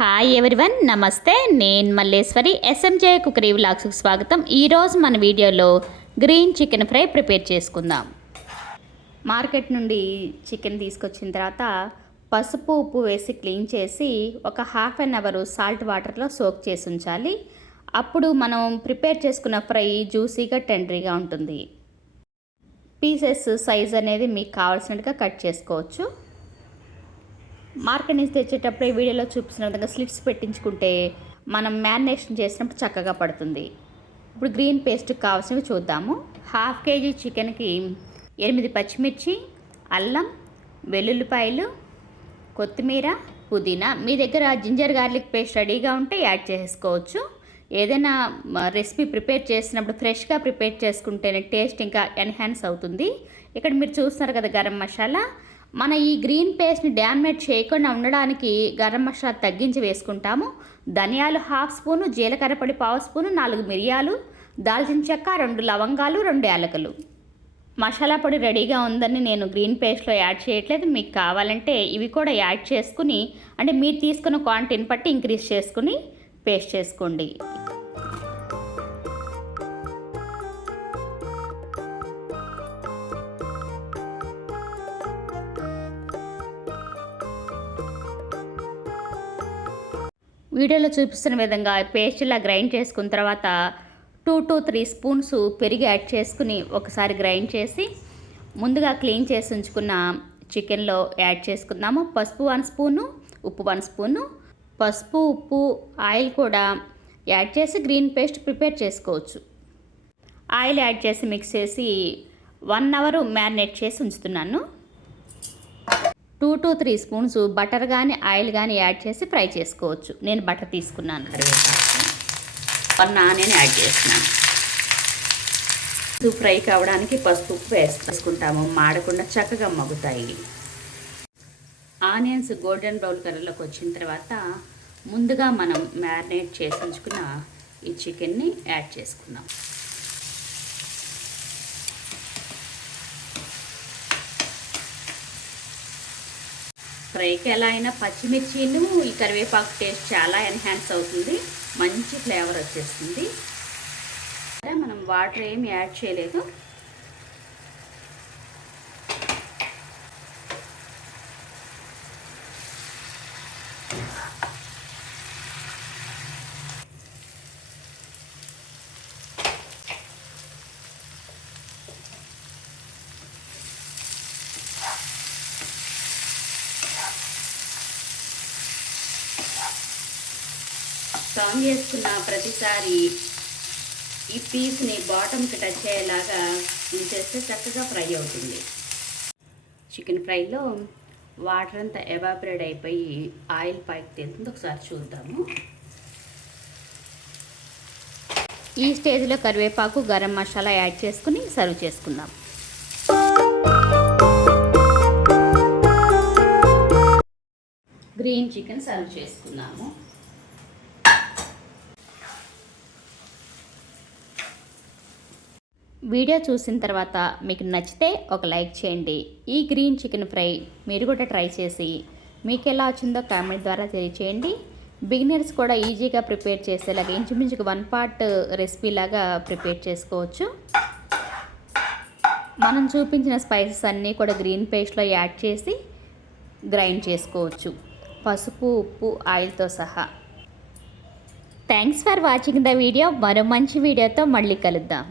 Hi everyone, నమస్తే. నేను Malleswari. SMJ cookery వ్లాగ్స్కి స్వాగతం. ఈరోజు మన వీడియోలో గ్రీన్ చికెన్ ఫ్రై ప్రిపేర్ చేసుకుందాం. మార్కెట్ నుండి చికెన్ తీసుకొచ్చిన తర్వాత పసుపు ఉప్పు వేసి క్లీన్ చేసి ఒక హాఫ్ అన్ అవర్ సాల్ట్ వాటర్లో సోక్ చేసి ఉంచాలి. అప్పుడు మనం ప్రిపేర్ చేసుకున్న ఫ్రై జ్యూసీగా టెండరీగా ఉంటుంది. పీసెస్ సైజ్ అనేది మీకు కావాల్సినట్టుగా కట్ చేసుకోవచ్చు. మార్కెట్ నుంచి తెచ్చేటప్పుడు ఈ వీడియోలో చూపిస్తున్న విధంగా స్లిట్స్ పెట్టించుకుంటే మనం మ్యారినేషన్ చేసినప్పుడు చక్కగా పడుతుంది. ఇప్పుడు గ్రీన్ పేస్ట్కి కావాల్సినవి చూద్దాము. హాఫ్ కేజీ చికెన్కి 8 పచ్చిమిర్చి, అల్లం, వెల్లుల్లిపాయలు, కొత్తిమీర, పుదీనా. మీ దగ్గర జింజర్ గార్లిక్ పేస్ట్ రెడీగా ఉంటే యాడ్ చేసుకోవచ్చు. ఏదైనా రెసిపీ ప్రిపేర్ చేసినప్పుడు ఫ్రెష్గా ప్రిపేర్ చేసుకుంటేనే టేస్ట్ ఇంకా ఎన్హాన్స్ అవుతుంది. ఇక్కడ మీరు చూస్తున్నారు కదా గరం మసాలా. మన ఈ గ్రీన్ పేస్ట్ని డ్యామేజ్ చేయకుండా ఉండడానికి గరం మసాలా తగ్గించి వేసుకుంటాము. ధనియాలు హాఫ్ స్పూను, జీలకర్ర పొడి పావు స్పూను, 4 మిరియాలు, దాల్చిన చెక్క, 2 లవంగాలు, 2 యాలకులు. మసాలా పొడి రెడీగా ఉందని నేను గ్రీన్ పేస్ట్లో యాడ్ చేయట్లేదు. మీకు కావాలంటే ఇవి కూడా యాడ్ చేసుకుని, అంటే మీరు తీసుకున్న క్వాంటిటీని బట్టి ఇంక్రీజ్ చేసుకుని పేస్ట్ చేసుకోండి. వీడియోలో చూపిస్తున్న విధంగా పేస్ట్ ఇలా గ్రైండ్ చేసుకున్న తర్వాత 2 to 3 స్పూన్స్ పెరుగు యాడ్ చేసుకుని ఒకసారి గ్రైండ్ చేసి ముందుగా క్లీన్ చేసి ఉంచుకున్న చికెన్లో యాడ్ చేసుకుందాము. పసుపు 1 స్పూను, ఉప్పు 1 స్పూను. పసుపు, ఉప్పు, ఆయిల్ కూడా యాడ్ చేసి గ్రీన్ పేస్ట్ ప్రిపేర్ చేసుకోవచ్చు. ఆయిల్ యాడ్ చేసి మిక్స్ చేసి 1 అవర్ మ్యారినేట్ చేసి ఉంచుతున్నాను. 2 to 3 స్పూన్స్ బటర్ కానీ ఆయిల్ కానీ యాడ్ చేసి ఫ్రై చేసుకోవచ్చు. నేను బటర్ తీసుకున్నాను. ఆనియన్ యాడ్ చేస్తున్నాను. ఫ్రై కావడానికి పసుపు ఉప్పు వేసుకుంటాము. మాడకుండా చక్కగా మగ్గుతాయి. ఆనియన్స్ గోల్డెన్ బ్రౌన్ కలర్లోకి వచ్చిన తర్వాత ముందుగా మనం మ్యారినేట్ చేసి ఉంచుకున్న ఈ చికెన్ని యాడ్ చేసుకున్నాం. ఫ్రైకి ఎలా అయినా పచ్చిమిర్చిను ఈ కరివేపాకు టేస్ట్ చాలా ఎన్హాన్స్ అవుతుంది. మంచి ఫ్లేవర్ వచ్చేస్తుంది. మనం వాటర్ ఏమి యాడ్ చేయలేదు. టర్న్ చేసుకున్న ప్రతిసారి ఈ పీస్ని బాటమ్కి టచ్ అయ్యేలాగా ఉంచేస్తే చక్కగా ఫ్రై అవుతుంది. చికెన్ ఫ్రైలో వాటర్ అంతా ఎవాపరేట్ అయిపోయి ఆయిల్ పైకి తేలుతుంది. ఒకసారి చూద్దాము. ఈ స్టేజ్లో కరివేపాకు, గరం మసాలా యాడ్ చేసుకుని సర్వ్ చేసుకుందాం. గ్రీన్ చికెన్ సర్వ్ చేసుకున్నాము. వీడియో చూసిన తర్వాత మీకు నచ్చితే ఒక లైక్ చేయండి. ఈ గ్రీన్ చికెన్ ఫ్రై మీరు కూడా ట్రై చేసి మీకు ఎలా వచ్చిందో కామెంట్ ద్వారా తెలియచేయండి. బిగినర్స్ కూడా ఈజీగా ప్రిపేర్ చేసేలాగా ఇంచుమించుకు 1 పార్ట్ రెసిపీ లాగా ప్రిపేర్ చేసుకోవచ్చు. మనం చూపించిన స్పైసెస్ అన్నీ కూడా గ్రీన్ పేస్ట్లో యాడ్ చేసి గ్రైండ్ చేసుకోవచ్చు, పసుపు, ఉప్పు, ఆయిల్తో సహా. Thanks for watching the video. మరో మంచి వీడియోతో మళ్ళీ కలుద్దాం.